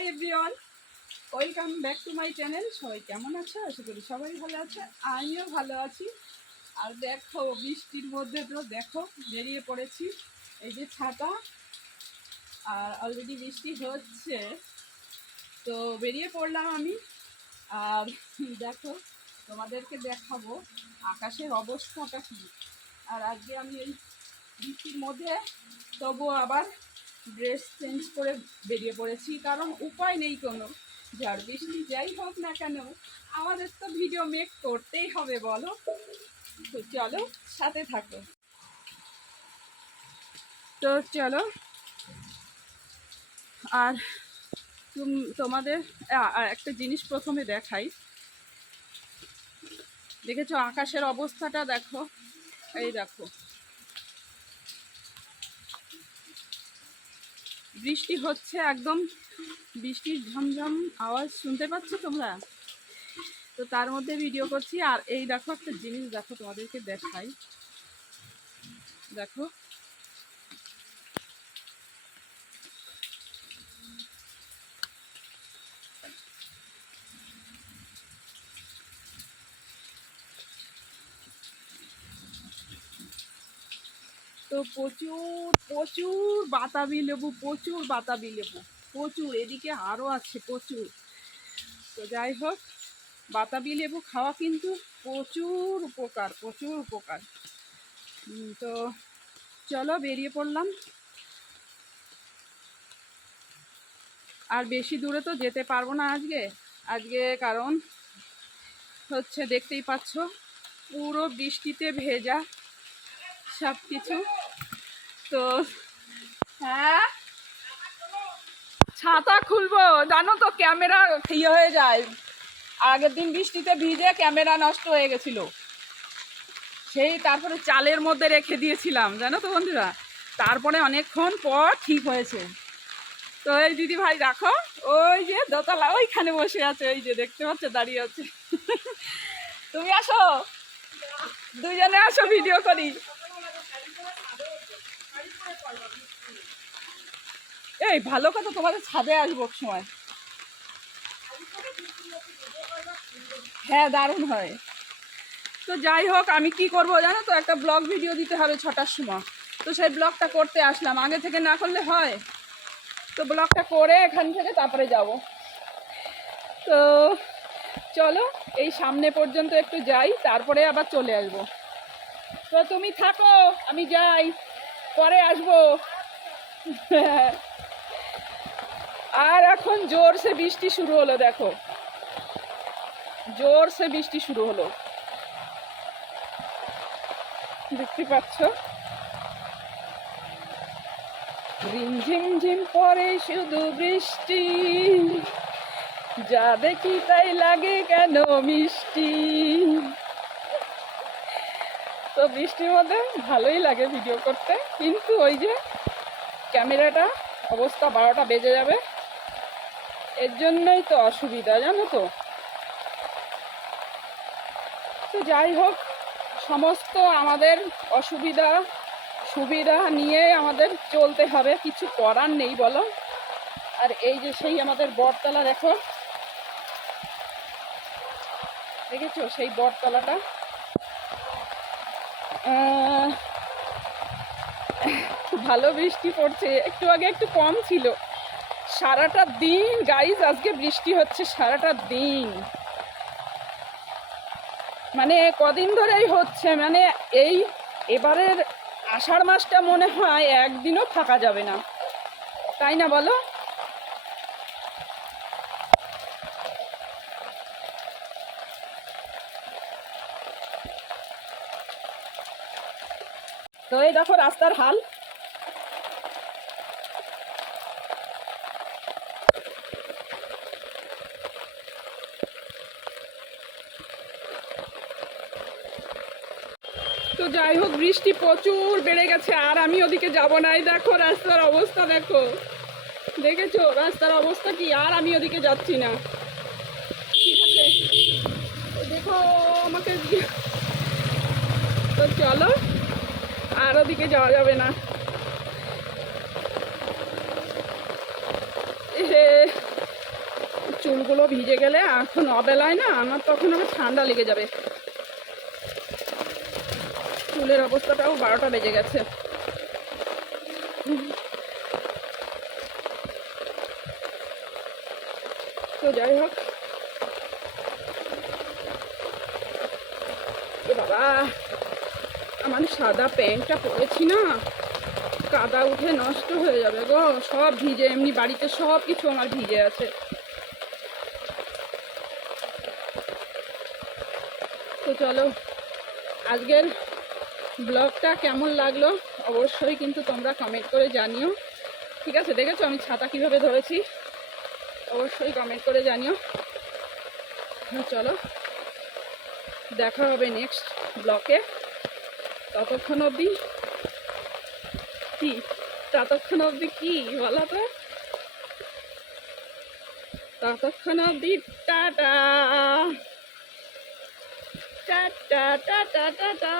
Hi everyone, welcome back to my channel. সবাই কেমন আছে? আশা করি সবাই ভালো আছে, আমিও ভালো আছি। আর দেখো বৃষ্টির মধ্যে তো দেখো বেরিয়ে পড়েছি, এই যে ছাতা, আর অলরেডি বৃষ্টি হচ্ছে তো বেরিয়ে পড়লাম আমি। আর দেখো তোমাদেরকে দেখাবো আকাশের অবস্থাটা কী। আর আজকে আমি এই বৃষ্টির মধ্যে তবুও আবার ড্রেস চেঞ্জ করে বেরিয়ে পড়েছি, কারণ উপায় নেই কোনো। ঝড় বৃষ্টি যাই হোক না কেন আমাদের তো ভিডিও মেক করতেই হবে, বলো। তো চলো সাথে থাকো। তো চলো, আর তোমাদের একটা জিনিস প্রথমে দেখাই। দেখেছো আকাশের অবস্থাটা? দেখো, এই দেখো বৃষ্টি হচ্ছে, একদম বৃষ্টির ঝমঝম আওয়াজ শুনতে পাচ্ছ তোমরা? তো তার মধ্যে ভিডিও করছি। আর এই দেখো একটা জিনিস, দেখো তোমাদেরকে দেখাই, দেখো তো প্রচুর প্রচুর বাতাবি লেবু, প্রচুর বাতাবি লেবু, প্রচুর। এদিকে আরও আছে প্রচুর। তো যাই হোক, বাতাবি লেবু খাওয়া কিন্তু প্রচুর উপকার, প্রচুর উপকার। তো চলো বেরিয়ে পড়লাম। আর বেশি দূরে তো যেতে পারবো না আজকে কারণ হচ্ছে দেখতেই পাচ্ছ পুরো বৃষ্টিতে ভেজা সব কিছু। তো হ্যাঁ, ছাতা খুলবো, জানো তো ক্যামেরা ইয়ে হয়ে যায়। আগের দিন বৃষ্টিতে ভিজে ক্যামেরা নষ্ট হয়ে গেছিল, সেই তারপরে চালের মধ্যে রেখে দিয়েছিলাম, জানো তো বন্ধুরা। তারপরে অনেকক্ষণ পর ঠিক হয়েছে। তো এই দিদি ভাই দেখো, ওই যে দোতলা ওইখানে বসে আছে, ওই যে দেখতে পাচ্ছ দাঁড়িয়ে আছে। তুমি আসো, দুজনে আসো, ভিডিও করি। এই ভালো কথা, তোমাদের ছাদে আসবো সময়। হ্যাঁ, দারুণ হয়। তো যাই হোক, আমি কি করব জানো তো, একটা ব্লগ ভিডিও দিতে হবে 6টার সময়। তো সেই ব্লগটা করতে আসলাম, আগে থেকে না করলে হয়। তো ব্লগটা করে এখান থেকে তারপরে যাব। তো চলো এই সামনে পর্যন্ত একটু যাই, তারপরে আবার চলে আসব। তো তুমি থাকো, আমি যাই, পরে আসবো। আর এখন জোরসে বৃষ্টি শুরু হলো, দেখো জোরসে বৃষ্টি শুরু হলো, দেখতে পাচ্ছ। রিমঝিম ঝিম পরে শুধু বৃষ্টি, যা দেখি তাই লাগে কেন মিষ্টি। তো বৃষ্টির মধ্যে ভালোই লাগে ভিডিও করতে, কিন্তু ওই যে ক্যামেরাটা অবস্থা 12টা বেজে যাবে, এর জন্যই তো অসুবিধা, জানো তো। তো যাই হোক, সমস্ত আমাদের অসুবিধা সুবিধা নিয়ে আমাদের চলতে হবে, কিছু করার নেই, বলো। আর এই যে সেই আমাদের বটতলা, দেখো দেখেছো সেই বটতলাটা, ভালো বৃষ্টি পড়ছে, একটু আগে একটু কম ছিল। সারাটা দিন গাইজ আজকে বৃষ্টি হচ্ছে, সারাটা দিন, মানে কদিন ধরেই হচ্ছে। মানে এই এবারের আষাঢ় মাসটা মনে হয় একদিনও থাকা যাবে না, তাই না বলো? তো এই দেখো রাস্তার হাল। তো যাই হোক, বৃষ্টি প্রচুর বেড়ে গেছে, আর আমি ওদিকে যাব না। এই দেখো রাস্তার অবস্থা, দেখো দেখেছো রাস্তার অবস্থা কি, আর আমি ওদিকে যাচ্ছি না। ঠিক আছে, দেখো আমাকে। তো চলো, আর ওদিকে যাওয়া যাবে না। ওগুলো ভিজে গেলে এখন অবেলায় না আমার তখন আবার ঠান্ডা লেগে যাবে। চুলের অবস্থাটাও 12টা বেজে গেছে। তো যাই হোক, এ বাবা আমার সাদা প্যান্টটা পরেছি না, কাদা উঠে নষ্ট হয়ে যাবে গো, সব ভিজে, এমনি বাড়িতে সব কিছু আমার ভিজে আছে। তো চলো, আজকের ব্লগটা কেমন লাগলো অবশ্যই কিন্তু তোমরা কমেন্ট করে জানিও। ঠিক আছে, দেখেছো আমি ছাতা কিভাবে ধরেছি, অবশ্যই কমেন্ট করে জানিও। চলো, দেখা হবে নেক্সট ব্লগে। ততক্ষণ অবধি কি বলো তো, ততক্ষণ অবধি টাটা টাটা টাটা টাটা।